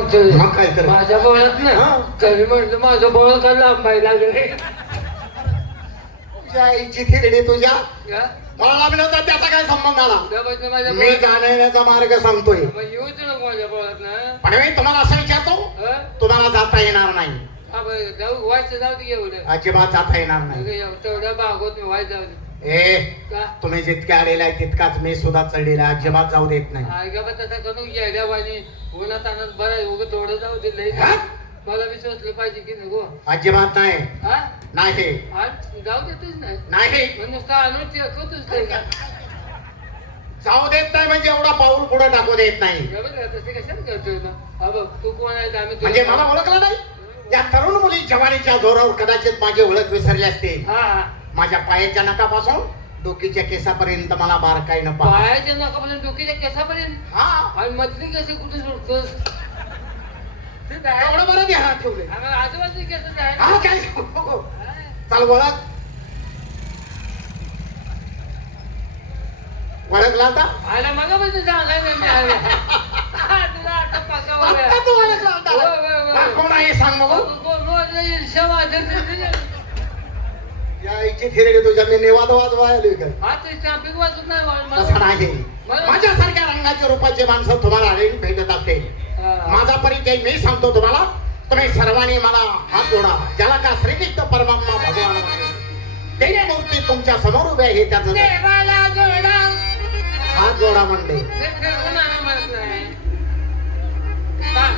मग काय कर माझ्या बोळत ना तरी म्हटलं माझं बोळ का लांबायला लागले. तुझ्या आईची थिरडी तुझ्या मला लाभलं तर त्याचा काय संबंध आला. मी जाण्याचा मार्ग सांगतोय येऊच नको माझ्या बोळत ना. पण मी तुम्हाला असं विचारतो तुम्हाला जाता येणार नाही. जाऊ व्हायचं जाऊ दे एवढं अजिबात जाता येणार नाही. तेवढ्या भागवत मी व्हायचं जाऊ दे. तुम्ही जितके आलेला आहे तितकाच मी सुद्धा चढलेला अजिबात जाऊ देत नाही. तसा करू येड्यावानी उन्हात आणत बरं उगं थोडं जाऊ दे. मला विश्वासलं पाहिजे की नको. अजिबात नाही नाही जाऊ देतच नाही नाही नुसतं आणून होतच का जाऊ देत नाही म्हणजे एवढा पाऊल पुढे टाकू देत नाही. तसे कशाला करतोय ना बघ तू कोण आहे आम्ही म्हणजे मला ओळखलं नाही. या तरुण मुली जवानीच्या जोरावर कदाचित माझी ओळख विसरली असते. माझ्या पायाच्या नखापासून डोकीच्या केसापर्यंत मला बारकाईनं पायाच्या नखापासून डोकीच्या केसापर्यंत आणि मधली कशी कुठे सुटतोस एवढं बरं ध्यानात ठेवले. आजूबाजू केस काय चाल ओळख ओळखला आता आला मग म्हणजे सांगायला तुला आता कोण आहे सांग ईर्षा यायची थिरडी तुझ्या मी निवाद वाजवायलोय का ट्रॅफिक वाजत तसं नाही. माझ्यासारख्या रंगाच्या रूपाचे माणसं तुम्हाला भेटत असते. माझा परिचय मी सांगतो तुम्हाला. तुम्ही सर्वांनी मला हात जोडा. ज्याला का श्रीकृष्ण परमात्मा भगवान त्याने मूर्ती तुमच्या समोर उभे आहे त्याचं हात जोडा म्हणले.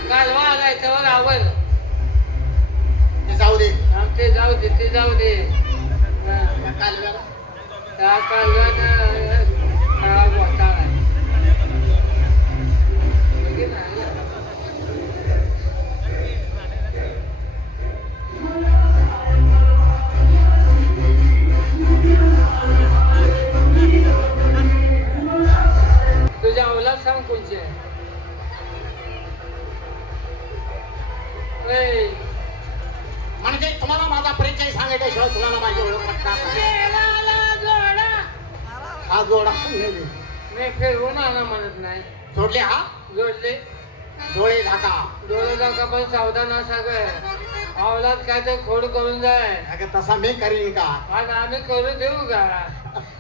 कालवा आलाय त्यावर आवड जाऊ दे ते जाऊ दे ते जाऊ दे. तुझ्या अवलाद सांग कोणचे म्हणजे तुम्हाला माझा परिचय सांगायच्याशिवाय तुम्हाला माझी ओळख हा जोडा मी फिरवून आणा म्हणत नाही. जोडले हा जोडले डोळे झाका डोळे झाका पण सावधान असा काय अवलाद काय ते खोड करून जाय तसा मी करीन का आज आम्ही करू देऊ का.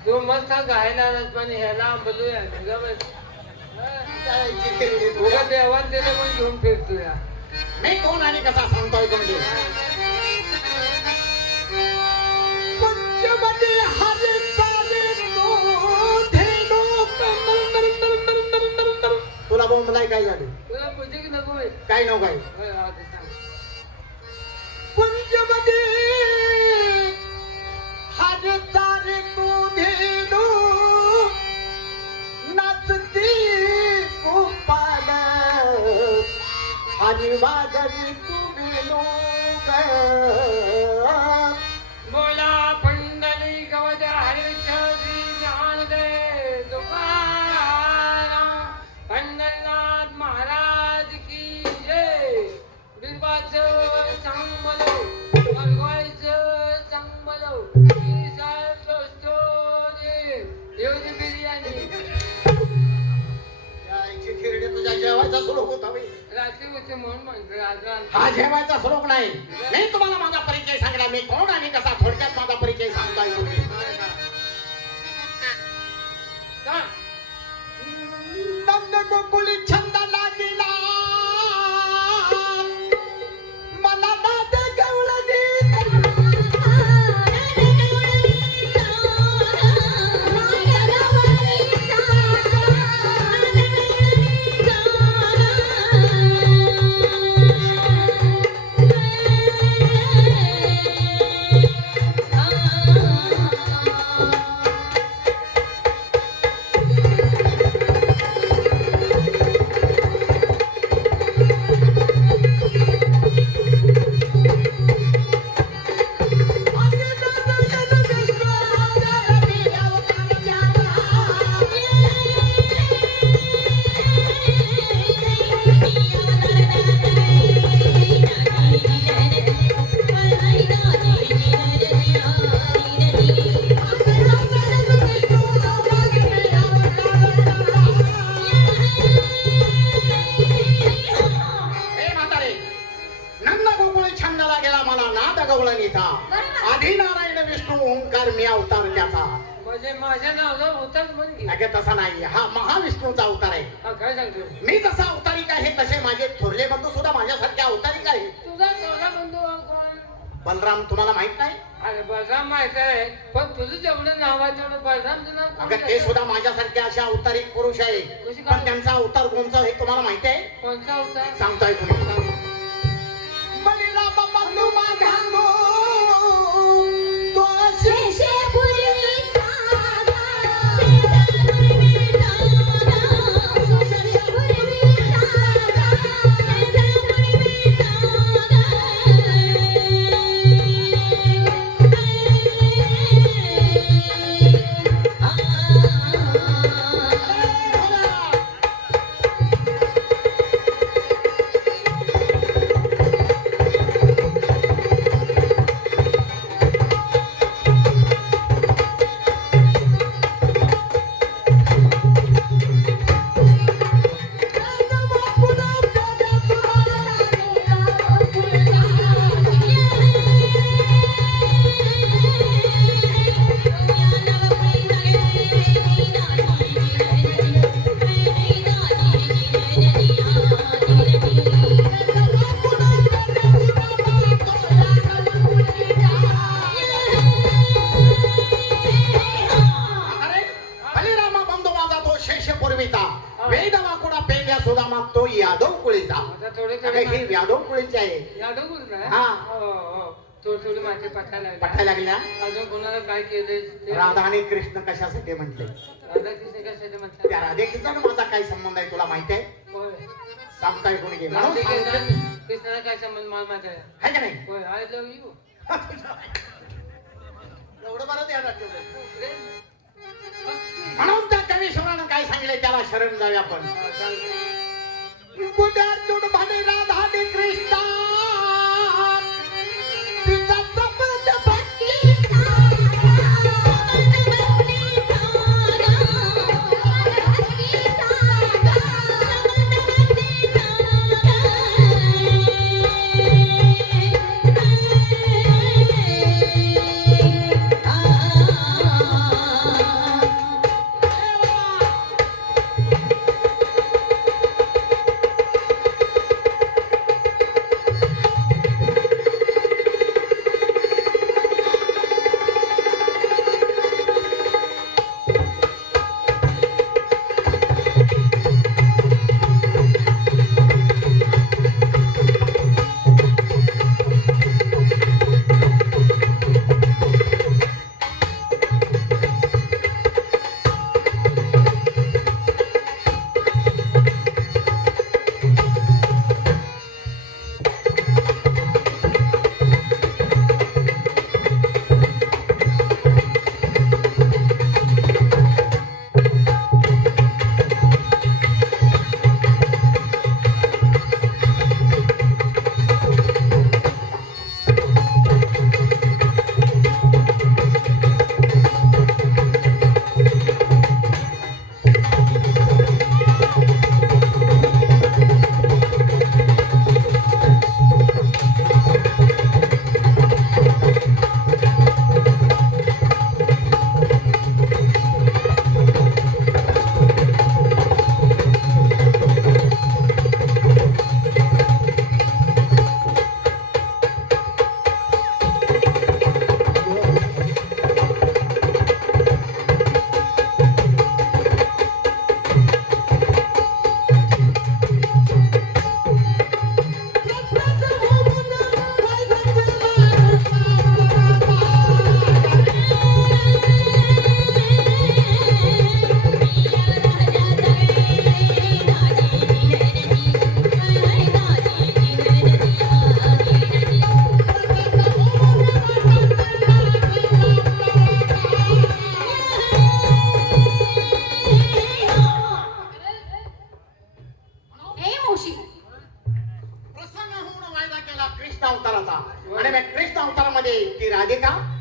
तू मस्त गायला पण ह्याला बोलूया देवान दिले पण घेऊन फिरतोय. मी कोण आणि कसा सांगतोय म्हणजे तुला बोंबलाय काय झालं तुला पूजे की नको काय नाव काय पंचमध्ये हर तारे तू धेनु नाचती गोपाल हरी वाजरी तू भेनो बोला पंडली गवद हरिचरी ज्ञान दे तुकाराम पंढरनाथ महाराज की जय. बिरबाचं चांगलं भगवायचं चांगलं देवची बिर्याणी तुझ्या जेवायचा स्वरूप होता रात्री होते म्हणून म्हणतो. हा जेवायचा स्वरूप नाही. मी तुम्हाला माझा परिचय सांगला. मी कोण आणि कसा थोडक्यात माझा परिचय सांगता येईल. नंद गोकुळी छंद लागला मला नाद गवळणी गवळणीचा बरोबर. आधी नारायण विष्णू ओंकार मी अवतार त्याचा. म्हणजे माझ्या नावाला होताच म्हणजे अगे तसा नाही, हा महाविष्णूचा अवतार आहे. हा काय सांगतो मी जसा अवतारिक आहे तसे माझे थोरले बंधू सुद्धा माझ्यासारखे अवतारिक आहे. तुझा तोला बंधू कोण? बलराम तुम्हाला माहित नाही? अरे बलराम माहित आहे, पण तुझं जेवढं नाव आहे तेवढं बलरामचं नाव कोण अगं ते घेतं? सुद्धा माझ्यासारखे असे अवतारिक पुरुष आहे. कशी काय? पण त्यांचा अवतार कोणचा हे तुम्हाला माहिती आहे? कोणचा होता? सांगताय तुम्ही. बलिराम बंधू माझा तो तो यादव कुळीचा. आता थोडे अगं हे थोडे यादव कुळीचे आहे. यादव बोलत आहे? हा. हो हो थोडी थोडी माहिती पठायला पठायला लागल्या. लागल्या. अजून कोणाला काय केलंय राधा आणि कृष्ण कशासाठी म्हटले? राधाकृष्ण कशाचे म्हणतात? त्या राधेकृष्ण माझा काय संबंध आहे तुला माहिती आहे? होय. सांगताय कोणी घे म्हणून सांगतोय. राधाकृष्ण कृष्णाला काय संबंध मला माहिती आहे. आहे का नाही? होय आय लव्ह यू. एवढं बरं ध्यानात ठेवलंय. म्हणून त्या कवीश्वरानं काय सांगितलंय त्याला शरण जाऊया आपण. गुड्यातून म्हणे राधा आणि कृष्णा तिचा प्रपंच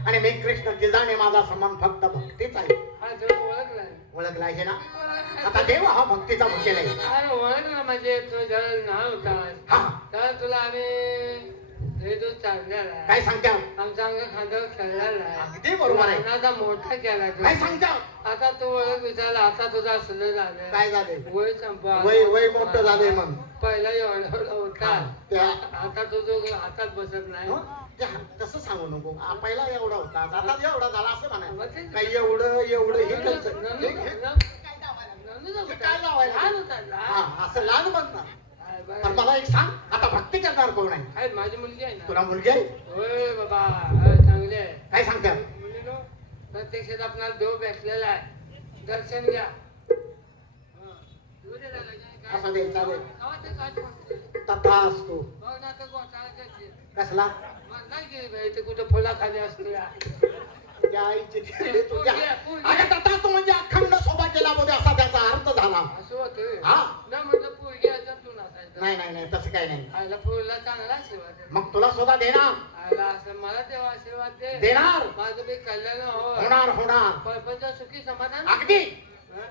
आणि मी कृष्ण तिजाने माझा समान फक्त भक्तीच आहे. हा तुला ओळखलाय. ओळखला आहे ना? आता देव हा भक्तीचा मुखेल आहे. अरे ओळखलं म्हणजे तुझं नाव होता हा तर तुला आम्ही हे जो चाललेला आहे. काय सांगता आमचा अंग खांद्यावर खेळलेला आहे. अगदी बरोबर आहे. लहानाचा मोठा केला तो. काय सांगता आता तो ओळख विचारला, आता तुझा असलं झालं. काय झाले वय संपा. वय मोठं झालंय मग पहिला एवढा होता, हा, त्या- आता तो जो हातात बसत नाही. हं? ते तसं सांगू नको पहिला एवढा होता आता एवढा झाला असं मग म्हणा ते- काही एवढं हे नंदू- कळतं. नंदू- हे- हे- नंदूचा हे होता. काय लावायला? लहान होता, लहान. हा, असं लहान बनणार काय बाय. पण मला एक सांग आता भक्ती करणार कोण आहे काय माझी मुलगी आहे ना. तुला मुलगी आहे होय बाबा, चांगले आहे. काय सांगता मुलीनो, प्रत्यक्षात आपणाला देव भेटलेला आहे, दर्शन घ्या. हं. येऊ दे दादा, काय- असं दे, चालेल. गावाचं काय म्हणते? तथा असतो बघ ना, आता घोटाळा करते. कसला मग नाही गेली बाई, ते कुठं फुलाखाली असतो या. त्या आईची खिल्ली तुझ्या पोरगी. अगं तथा असतो म्हणजे अखंड सौभाग्य लाभू असा त्याचा अर्थ झाला असं होतं. हा. ना म्हटलं पोरगी आता तू नसायचं. नाही तसं काही नाही आईला पोरीला चांगला आशीर्वाद दे. मग तुला सुद्धा देणार आईला असं मला देवा आशीर्वाद दे. देणार माझं बी कल्याण हो. होणार परपंच सुखी समाधान. अगदी हं?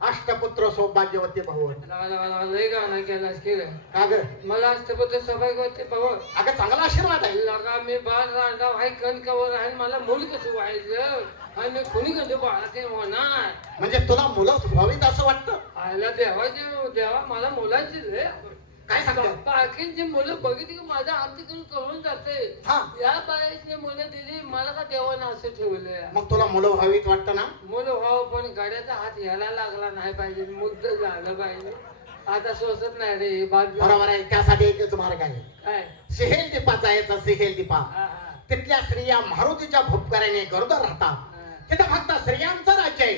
अष्टपुत्र सौभाग्यवती भाऊ लावा, लय गाणं केलास की रे. का ग मला असतं सौभाग्य होते भाऊ. अगं चांगला आशीर्वाद आहे लगा मी बाळ रांडाव आहे, कणकावर आहे, मला मूल कसं व्हायचं आणि कुणी कसं बाळा ते होणार. म्हणजे तुला मुलं व्हावीत असं वाटतं आईला देवा मला मुलांची लय आवड. काय सांगता बाकीची मुलं बघितली की माझ्या आमच्याकडून कळून जाते. हा या बाळाची मुलं दिली, मला का देवानं असं ठेवलंय. मग तुला मुलं व्हावीत वाटतं ना मुलं व्हावं, पण गाड्याचा हात ह्याला लागला नाही पाहिजे, मुद्द झालं पाहिजे. आता सोसत नाही रे ही बात. बरोबर आहे त्यासाठी एकच मार्ग आहे काय? सिहेल दीपा जायचा सिहेल दीपा हा, हा. तिथल्या स्त्रिया मारुतीच्या भोपकऱ्याने गरोदर राहतात तिथं फक्त स्त्रियांचं राज्य आहे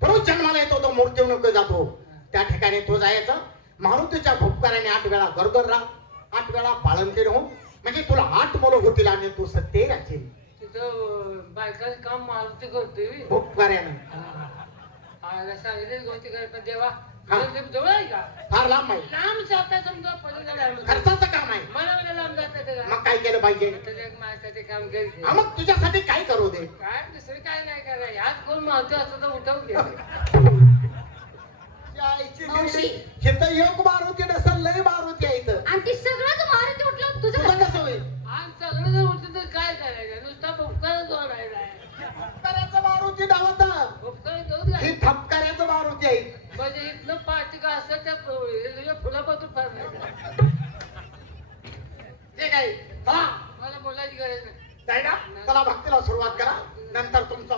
पुरुष जन्माला येतो तो मूर्तीवून जातो त्या ठिकाणी तो जायचा मारुतीच्या भोपकऱ्याने 8 वेळा गरोदर राहा 8 वेळा बाळंतीण हो म्हणजे तुला 8 मुलं होतील आणि तू सत्य राहशील तिथं बायकाचं काम मारुती करते. भोपकऱ्यानं आईला सांगितले गोष्टी करत देवा. हा. जवळ आहे का? फार लांब आहे लांब जाता समजा पलीकडे आहे. खर्चाचं काम आहे मला वाटलं लांब जात नाही ते का? मग काय केलं पाहिजे त्याच्या एक माणसाचे काम करते. हा, मग तुझ्यासाठी काय करू दे काय दुसरं काय नाही करायचं. यात कोण मावतो असं तर उठवून घे. मावशी. इथं योग मारुती नसेल लय मारुती आहे इथं आणि ती सगळंच मारुती उठलं तुझं तुझं कसं होईल आणि सगळं जर उठलं तर काय करायचं? नुसता भुपकार जोडायला आहे. ठपकऱ्याचं मारुती धावत भुपकार जोडला ही ठपकऱ्याचं मारुती आहे म्हणजे इथनं पाठी का असं त्या फुलापासून फार नाही. ठीक आहे चला मला बोलायची गरज नाही. जाय ना चला भक्तीला सुरुवात करा नंतर तुमचा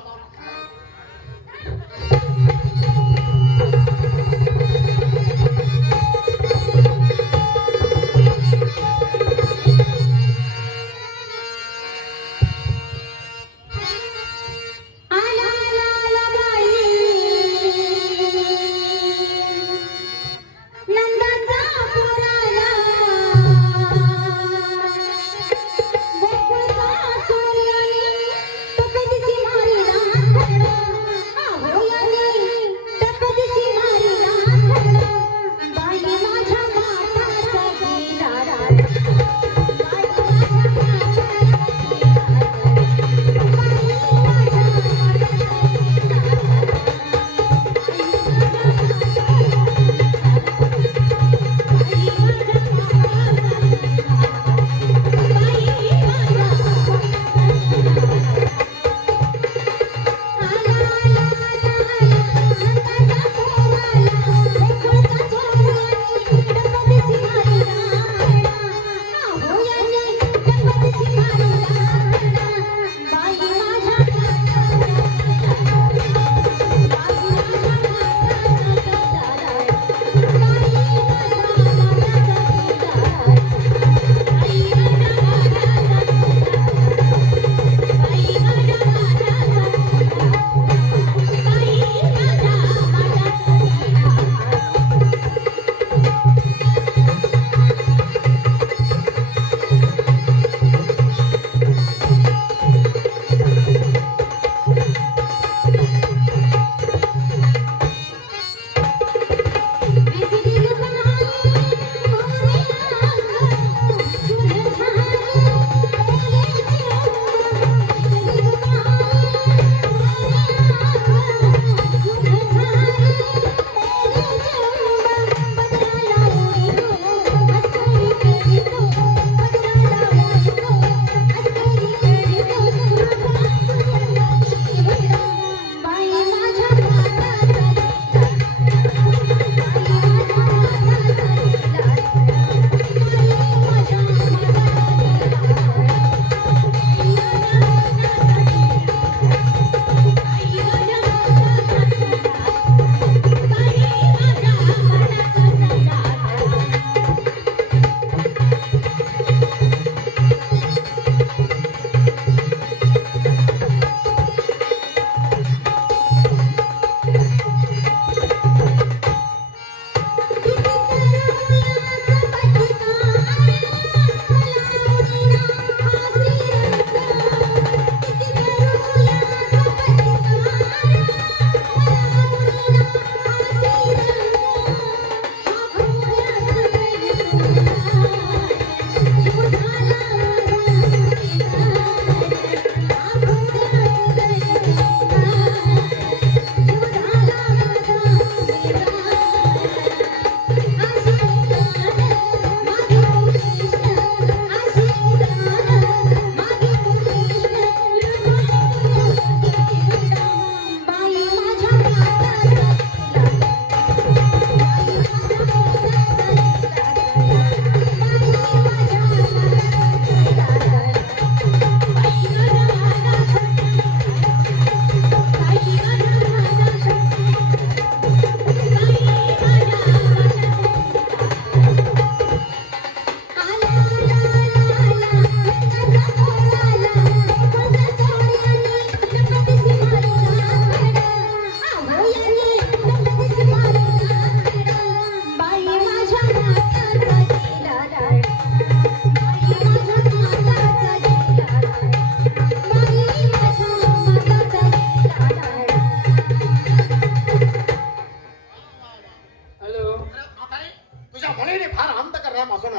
आला आला आला बाई नंदाचा पोराला गोकुळचा चोरल्याने तो कधीची मारी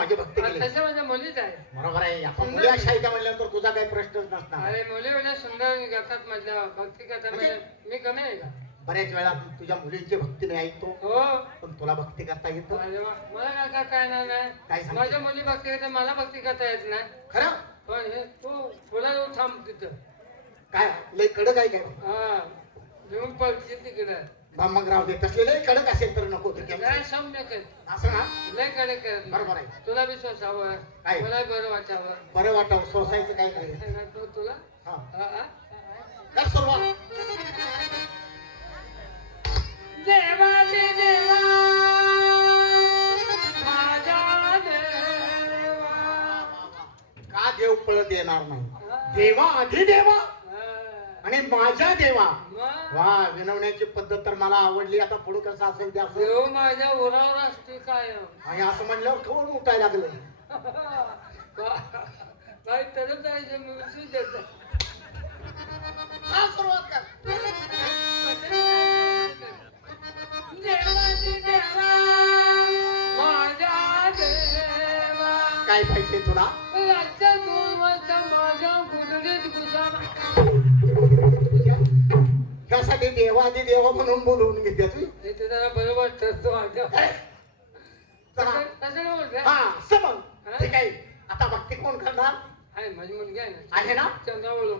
माझी भक्ती केली तशा माझ्या मुलीच आहे. बरोबर आहे आपण मुली अशा आहे का म्हणल्यानंतर तुझा काही प्रश्नच नसणार अरे मुली एवढ्या सुंदर करतात माझ्या भक्ती करतात म्हणजे मी कमी आहे का? बऱ्याच वेळा तुझ्या मुलींची भक्ती मी ऐकतो हो. पण तुला भक्ती करता येतो अरे वा, मला काय करता येणार काय नाही. सांगते? माझ्या मुली भक्ती करतात मला भक्ती करता येत नाही. खरं पण हे तू पुढे येऊन थांब तिथं. काय लय कडक आहे काय हा घेऊन पळशील तिकडं. मग राहू दे तसले लय कडक असेल तर नको ते काय सौम्य कर असं ना लय कडे कर. बरोबर आहे. तुला विश्वास हवं काय? मला बरं वाटावं. बरं वाटावं सोसायचं काय नाही नाही तो तुला हा हा, हा. कर सुरुवात देवाचे देवा माझ्या देवा. का देव पळत येणार नाही देवा आधी देवा आणि माझ्या देवा मग वा विनवण्याची पद्धत तर मला आवडली आता पुढे कसं असेल ते असं देव माझ्या उरावर असते काय. आणि असं म्हणल्यावर खवून उठायला लागलं काय तरच जायचं मी विसरून देतो. हा, सुरुवात कर देवाची देवा माझ्या देवा. काय पाहिजे तुला रातच्या 2 वाजता माझ्या गुडघ्यात घुसावा. त्यासाठी देवादी देवा म्हणून बोलवून घेते तू हे तर जरा बरं वाटतं तो माझ्या. चला. तसं नाही बोलत हा समज ठीक आहे आता भक्ती कोण करणार आहे माझी मुलगी आहे ना आहे ना चंद्रावळू.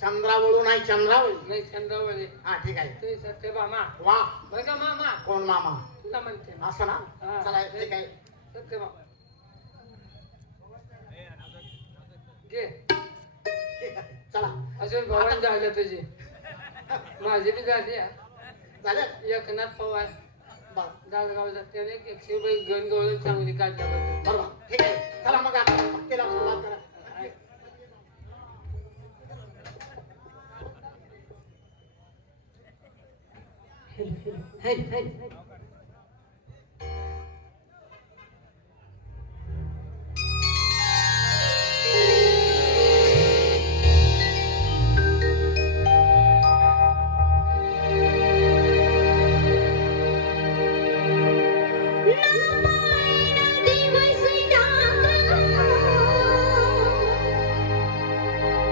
चंद्रावळू नाही चंद्रावळी नाही चंद्रावळी हा ठीक आहे ते सत्य मामा वा बरं का मामा कोण मामा तुला म्हणते असं ना हा. चला ठीक आहे सत्य मामा घे चला अजून भवन झालं तुझी माझी बी झाली हा. झालं एकनाथ पवार बरं दासगावचा त्याने 100 रुपये गण गवळून चांगली काढल्याबद्दल. बरोबर ठीक आहे चला मग आता भक्तीला सुरुवात करा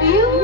You